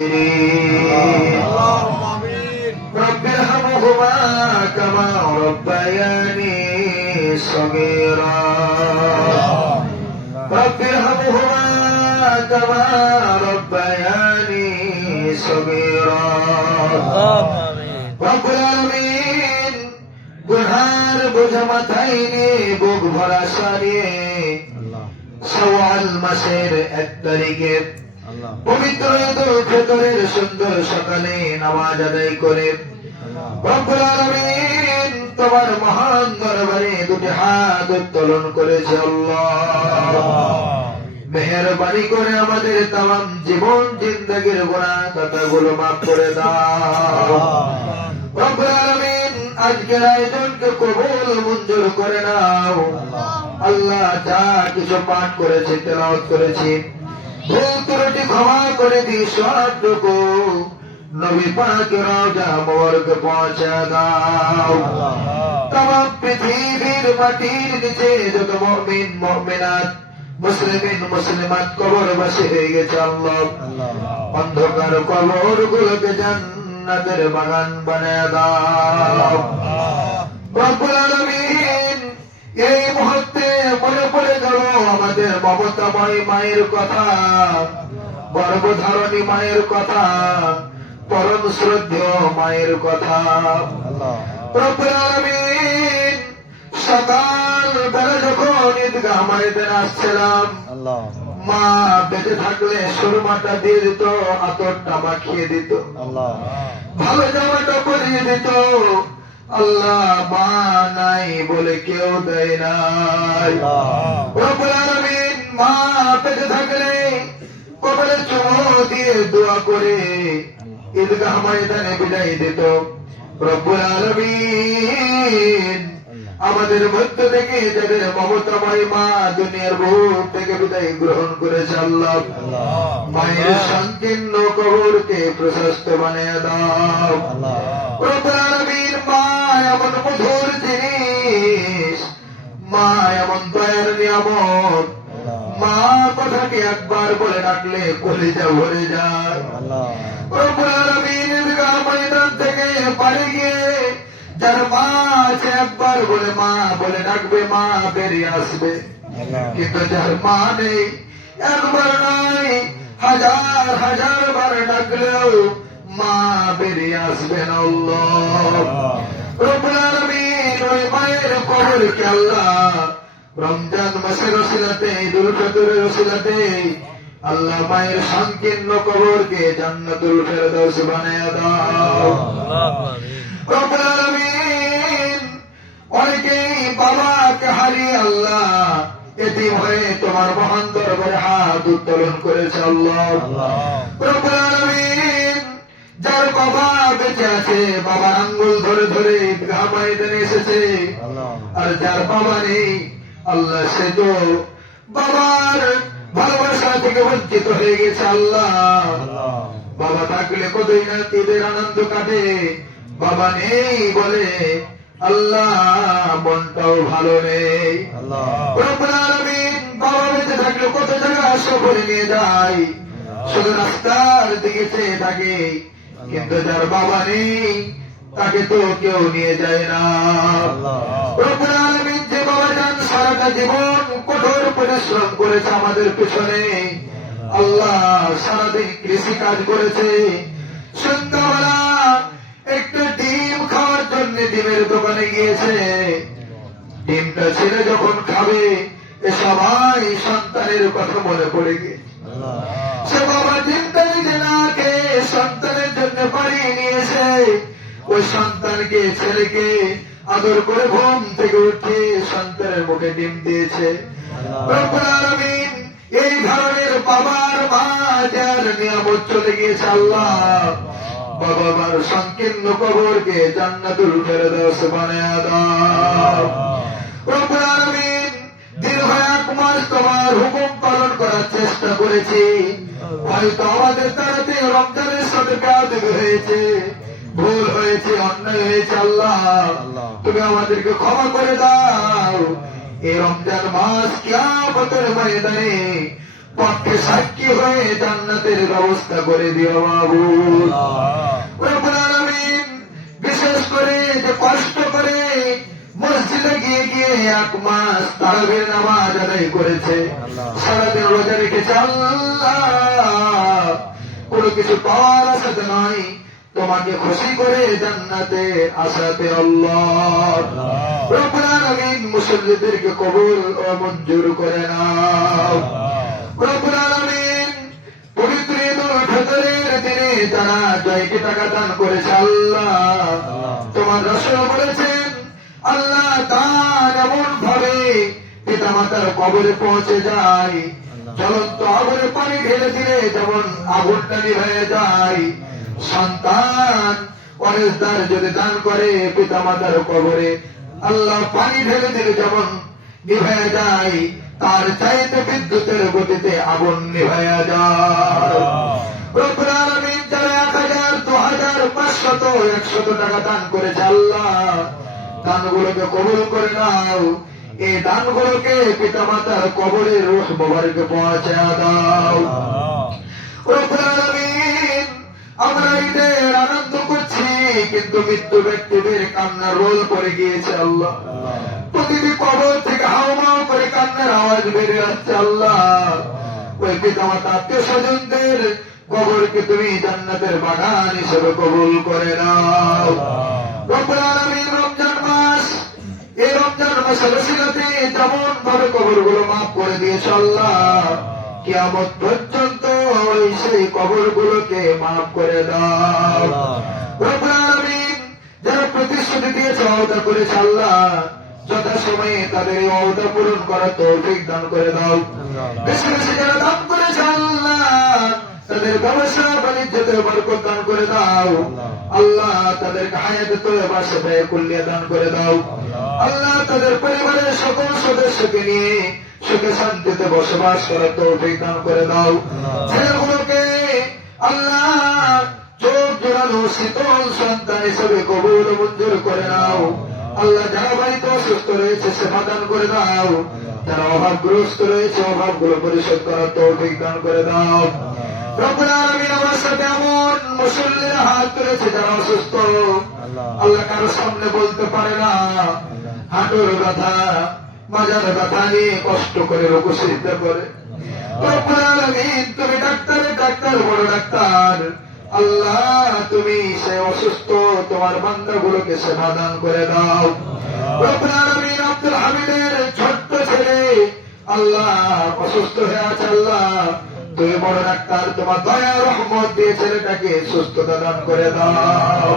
اللهم آمين. رب ارحمهما كما ربياني صغيرا رب ارحمهما كما ربياني صغيرا رب العالمين গুনহার বোঝা মাথায় নিয়ে বুক ভরা সারিয়ে শাওয়াল মাসের 1 তারিখে পবিত্র ঈদুল ফিতরের সুন্দর সকালে নামাজ আদায় করে রব্বুল আলামিন তোমার মহান দরবারে দুটি হাত উত্তোলন করেছে। আল্লাহ মেহেরবানি করে আমাদের তামাম জীবন জিন্দেগীর গুনাহ খাতাগুলো মাফ করে দাও। রব্বুল আলামিন আজকের আয়োজনকে কবুল মঞ্জুর করে নাও। আল্লাহ যা কিছু পাঠ করেছি তেলাওয়াত করেছি ভুল ত্রুটি ক্ষমা করে দিই, সবটুকু নবী পাকের রওজা মোবারকে পৌঁছে দাও। তামাম পৃথিবীর মাটির নিচে যত মুমিন মুমিনাত মুসলিমিন মুসলিমাত কবরবাসী হয়ে গেছে আল্লাহ অন্ধকার কবরগুলোকে জান্নাতের বাগান বানায় দাও। রব্বুল আলামিন এই মুহূর্তে মনে পড়ে গেল আমাদের মমতাময়ী মায়ের কথা, গর্ভধারণী মায়ের কথা, পরম শ্রদ্ধেয় মায়ের কথা। রব্বুল আলামিন সকাল বেলা যখন ঈদগাহ ময়দানে আসছিলাম মা বেঁচে থাকলে সুরমাটা দিয়ে দিত, আতরটা মাখিয়ে দিত, ভালো জামাটা পরিয়ে দিত। আল্লাহ মা নাই বলে কেউ দেয় নাই। রব্বুল আলামিন মা বেঁচে থাকলে কবরে চুমো দিয়ে দোয়া করে ঈদগাহ ময়দানে বিদায় দিত। রব্বুল আলামিন আমাদের মধ্য থেকে যাদের মমতাময় মা দুনিয়ার বুক থেকে বিদায় গ্রহণ করেছে আল্লাহ মায়ের সংকীর্ণ কবরকে প্রশস্ত বানিয়ে দাও। রব্বুল আলামিন মা এমন মধুর জিনিস, মা এমন দয়ার নিয়ামত, মা কথাকে একবার বলে ডাকলে কলিজা ভরে যায়। রব্বুল আলামিন ঈদগাহ ময়দান থেকে বাড়ি গিয়ে যার মা আছে একবার বলে মা বলে ডাকবে, মা বেরিয়ে আসবে। কিন্তু যার মা নেই একবার নয় হাজার হাজার বার ডাকলেও মা বেরিয়ে আসবেন। আল্লাহ রব্বুল আলামিন ওই মায়ের কবরকে আল্লাহ রমজান মাসের ওসিলাতে ঈদুল ফিতরের ওসিলাতে আল্লাহ মায়ের সংকীর্ণ কবরকে জান্নাতুল ফেরদাউস বানায়া দাও। রব্বুল আলামিন অনেকেই বাবাকে হারিয়ে আল্লাহ এতিম হয়ে তোমার মহান দরবারে হাত উত্তোলন করেছে আল্লাহ। রব্বুল আলামিন যার বাবা বেঁচে আছে বাবার আঙ্গুল ধরে ধরে ঈদগাহ ময়দানে এসেছে, আর যার বাবা নেই আল্লাহ সে তো বাবার ভালোবাসা থেকে বঞ্চিত হয়ে গেছে। আল্লাহ বাবা থাকলে কতই না ঈদের আনন্দ কাটে, বাবা নেই বলে আল্লাহ মনটাও ভালো নেই। রব্বুল আলামিন বাবা বেঁচে থাকলে কত জায়গা সফরে নিয়ে যায়, শুধু রাস্তার দিকে চেয়ে থাকে, কিন্তু যার বাবা নেই তাকে তো কেউ নিয়ে যায় না। রব্বুল আলামিন যে বাবা যান সারাটা জীবন কঠোর পরিশ্রম করেছে আমাদের পেছনে, আল্লাহ সারাদিন কৃষি কাজ করেছে, সন্ধ্যাবেলা একটু ডিম খাওয়ার জন্য ডিমের দোকানে গিয়েছে, ডিমটা ছেলে যখন খাবে এ সবাই সন্তানের কথা মনে পড়ে গিয়ে সে বাবা ডিমটা নিজে না খেয়ে সন্তানের জন্য বাড়িয়ে নিয়েছে। ওই সন্তানকে ছেলেকে আদর করে ঘুম থেকে উঠে সন্তানের মুখে ডিম দিয়েছে। রব্বুল আলামিন এই ধরনের বাবার মা যার নিয়ামত চলে গিয়েছে আল্লাহ বাবা মার সংকীর্ণ কবরকে জান্নাতুল ফেরদাউস বানায়া দাও। রব্বুল আলামিন দীর্ঘ 1 মাস তোমার হুকুম পালন করার চেষ্টা করেছি, হয়তো আমাদের তাড়াতে রমজানের সাথে বেয়াদবি হয়েছে, ভুল হয়েছে, অন্যায় হয়েছে। আল্লাহ তুমি আমাদেরকে ক্ষমা করে দাও। এই রমজান মাস কিয়ামতের ময়দানে পক্ষে সাক্ষী হয়ে জান্নাতের ব্যবস্থা করে দিও মাবুদ। রব্বুল আলামিন বিশেষ করে যে কষ্ট করে মসজিদে গিয়ে গিয়ে 1 মাস তারাবির নামাজ আদায় করেছে, সারাদিন রোজা রেখেছে, আল্লাহ কোনো কিছু পাওয়ার আশাতে নয়, তোমাকে খুশি করে জান্নাতে আশাতে আল্লাহ রব্বুল আলামিন মুসল্লিদেরকে কবুল ও মঞ্জুর করে নাও। রব্বুল আলামিন পবিত্র ঈদুল ফিতরের দিনে যারা জয়কে টাকা দান করেছে, আল্লাহ তোমার রাসূল বলেছেন, আল্লাহ দান এমন ভাবে পিতা মাতার কবরে পৌঁছে যায়, জ্বলন্ত আগুনে পানি ঢেলে দিলে যেমন আগুনটা নিভে যায়, সন্তান ওয়ারিসদার যদি দান করে পিতা মাতার কবরে, আল্লাহ পানি ঢেলে দিলে যেমন নিভে যায়, তার চাইতে বিদ্যুতের গতিতে আগুন নিভে যায়। রব্বুল আলামিন যারা 1000, 2000, 500, 100 টাকা দান করেছে, আল্লাহ দানগুলোকে কবুল করে নাও। এই দানগুলোকে পিতা মাতার কবরে রূহ মুবারকে পৌঁছে দাও। রব্বুল আলামিন আমরা ঈদের আনন্দ করছি, কিন্তু মৃত্যু ব্যক্তিদের কান্নার রোল পড়ে গিয়েছে, আল্লাহ প্রতিটি কবর থেকে হাওমাও করে কান্নার আওয়াজ বেরিয়ে আসছে, আল্লাহ ওই পিতা মাতা আত্মীয় স্বজনদের কবরকে তুমি জান্নাতের বাগান হিসেবে কবুল করে নাও। রব্বুল আলামিন রমজান মাস, এই রমজান মাসের ওসিলাতে যেমন ভাবে কবরগুলো মাফ করে দিয়েছে, আল্লাহ কিয়ামত পর্যন্ত সেই কবরগুলোকে মাফ করে দাও। রব্বুল আলামিন যারা প্রতিশ্রুতি দিয়েছে, ওয়াদা করেছে, আল্লাহ যথাসময়ে তাদের এই ওয়াদা পূরণ করার তৌফিক দান করে দাও। বেশি বেশি যারা দান করেছে, আল্লাহ তাদের ব্যবসা বাণিজ্যতে বরকত দান করে দাও, আল্লাহ তাদেরকে হায়াতে তয়্যবা সাফায়ে কুল্লিয়া দান করে দাও, আল্লাহ তাদের পরিবারের সকল সদস্যকে নিয়ে সুখে শান্তিতে বসবাস করার তৌফিক দান করে দাও। ছেলেগুলোকে আল্লাহ চোখ জোড়ানো শীতল সন্তান হিসেবে কবুল ও মঞ্জুর করে নাও। আল্লাহ যারা বাড়িতে অসুস্থ রয়েছে সেবা দান করে দাও, যারা অভাবগ্রস্ত রয়েছে অভাবগুলো পরিশোধ করার তৌফিক দান করে দাও। রব্বুল আলামিন আমার সাথে এমন মুসল্লিরা হাত তুলেছে যারা অসুস্থ, আল্লাহ কারো সামনে বলতে পারে না, হাঁটুর ব্যথা মাজার ব্যথা নিয়ে কষ্ট করে রুকু সিজদা করে। রব্বুল আলামিন তুমি ডাক্তারের ডাক্তার, বড় ডাক্তার, আল্লাহ তুমি সে অসুস্থ তোমার বান্দাগুলোকে সেবা দান করে দাও। রব্বুল আলামিন আব্দুল হামিদের ছোট্ট ছেলে আল্লাহ অসুস্থ হয়ে আছে, আল্লাহ তুমি বড় ডাক্তার, তোমার দয়া রহমত দিয়ে ছেলেটাকে সুস্থতা দান করে দাও।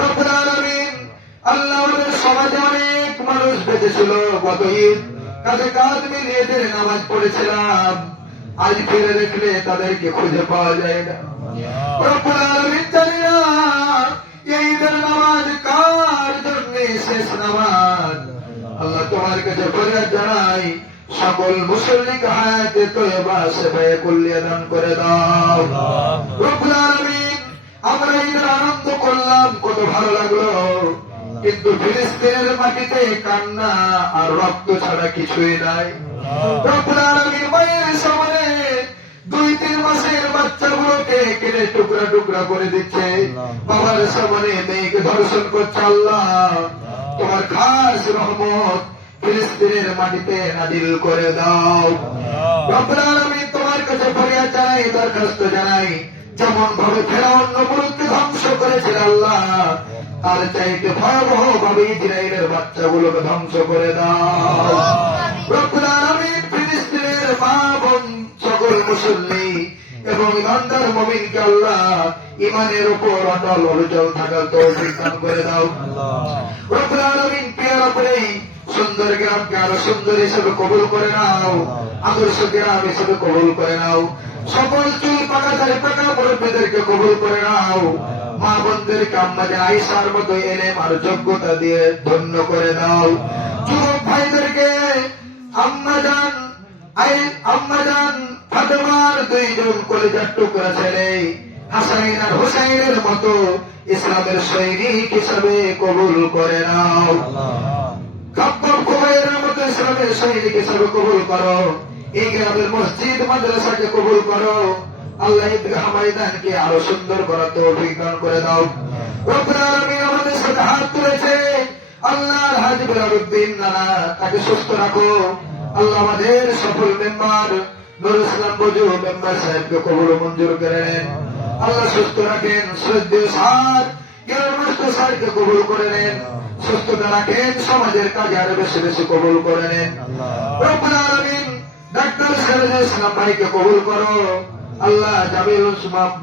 রব্বুল আলামিন আল্লাহ আমাদের সমাজে অনেক মানুষ বেঁচে ছিল, গত ঈদ কাঁধে কাঁধ মিলিয়ে এদের নামাজ পড়েছিলাম, আজ ফিরে দেখলে তাদেরকে খুঁজে পাওয়া যায় না। রব্বুল আলামিন জানি না এই ঈদের নামাজ কার জন্য শেষ নামাজ, আল্লাহ তোমার কাছে ফরিয়াদ জানাই, সকল মুসল্লিকে হায়াতে তয়্যবা সাফায়ে কুল্লিয়া দান করে দাও। রব্বুল আলামিন আমরা ঈদের আনন্দ করলাম, কত ভালো লাগলো, কিন্তু ফিলিস্তিনের মাটিতে কান্না আর রক্ত ছাড়া কিছুই নাই। রব্বুল আলামিন মায়ের সামনে 2-3 মাসের বাচ্চাগুলোকে কেটে টুকরা টুকরা করে দিচ্ছে, বাবার সামনে মেয়েকে ধর্ষণ করছে, আল্লাহ তোমার খাস রহমত ফিলিস্তিনের মাটিতে নাজিল করে দাও। রব্বুল আলামিন তোমার কাছে ফরিয়াদ জানাই, দরখাস্ত জানাই, যেমন ভাবে ফেরাউন নমরুদকে ধ্বংস করেছিল, আল্লাহ তার চাইতে ভয়াবহ ভাবে ইসরায়েলের বাচ্চাগুলোকে ধ্বংস করে দাও। রব্বুল আলামিন ফিলিস্তিনের মা বোন সকল মুসল্লি এবং ইমানদার মুমিনকে আল্লাহ ইমানের উপর অটল অবিচল থাকার তৌফিক দান করে দাও। রব্বুল আলামিন পেয়ারা করেই সুন্দর গ্রামকে আরো সুন্দর হিসেবে কবুল করে নাও, আদর্শ গ্রাম হিসেবে কবুল করে নাও, সকল চুল পাকা দাড়ি পাকা মুরব্বীদেরকে কবুল করে নাও, মা বোনদেরকে আম্মাজান আয়েশার মতো এলেম আর যোগ্যতা দিয়ে ধন্য করে দাও, যুবক ভাইদেরকে আম্মাজান ফাতেমার 2 জন কলিজার টুকরা ছেলে হাসাইন আর হুসাইনের মতো ইসলামের সৈনিক হিসাবে কবুল করে নাও। খাব্বাব খুবাইরের মতো ইসলামের সৈনিক হিসাবে কবুল করো। এই গ্রামের মসজিদ মাদ্রাসাকে কবুল করো। আল্লাহ ঈদগাহ ময়দানকে আরো সুন্দর করার তৌফিক দান করে দাও। রব্বুল আলামিন আমাদের সাথে হাত তুলেছে আল্লাহ হাজী বিলালউদ্দিন নানা, তাকে সুস্থ রাখো। আল্লাহ আমাদের সফল মেম্বার নুরুল ইসলাম বজু মেম্বার সাহেবকে কবুল ও মঞ্জুর করে নেন। আল্লাহ সুস্থ রাখেন। শ্রদ্ধেয় স্যার স্যারকে কবুল করে নেন, সুস্থতা রাখেন, সমাজের কাজে আরো বেশি বেশি কবুল করে নেন। রব্বুল আলামিন ডাক্তার সিরাজুল ইসলাম ভাইকে কবুল করো। আল্লাহ জামিল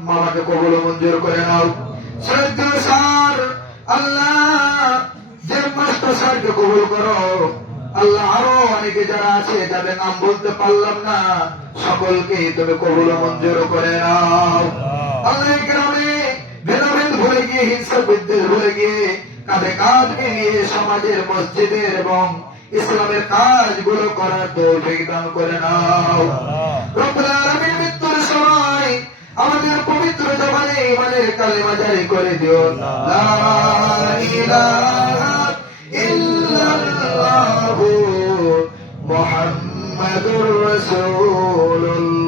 মামাকে কবুল ও মঞ্জুর করে নাও। শ্রদ্ধেয় স্যার আল্লাহ যে মাস্টার স্যারকে কবুল করো। আল্লাহ আরো অনেকে যারা আছে যাদের নাম বলতে পারলাম না, সকলকে তুমি কবুল ও মঞ্জুর করে নাও। আল্লাহ গ্রামে ভেদাভেদ ভুলে গিয়ে, হিংসা বিদ্বেষ ভুলে গিয়ে কাঁধে কাঁধ মিলিয়ে সমাজের মসজিদের এবং ইসলামের কাজগুলো করার তৌফিক দান করে নাও। রব্বুল আলামিন মৃত্যুর সময় আমাদের পবিত্র জবানে ইমানের কালেমা জারি করে দিও। লা ইলাহা ইল্লাল্লাহু মুহাম্মাদুর রাসূলুল্লাহ।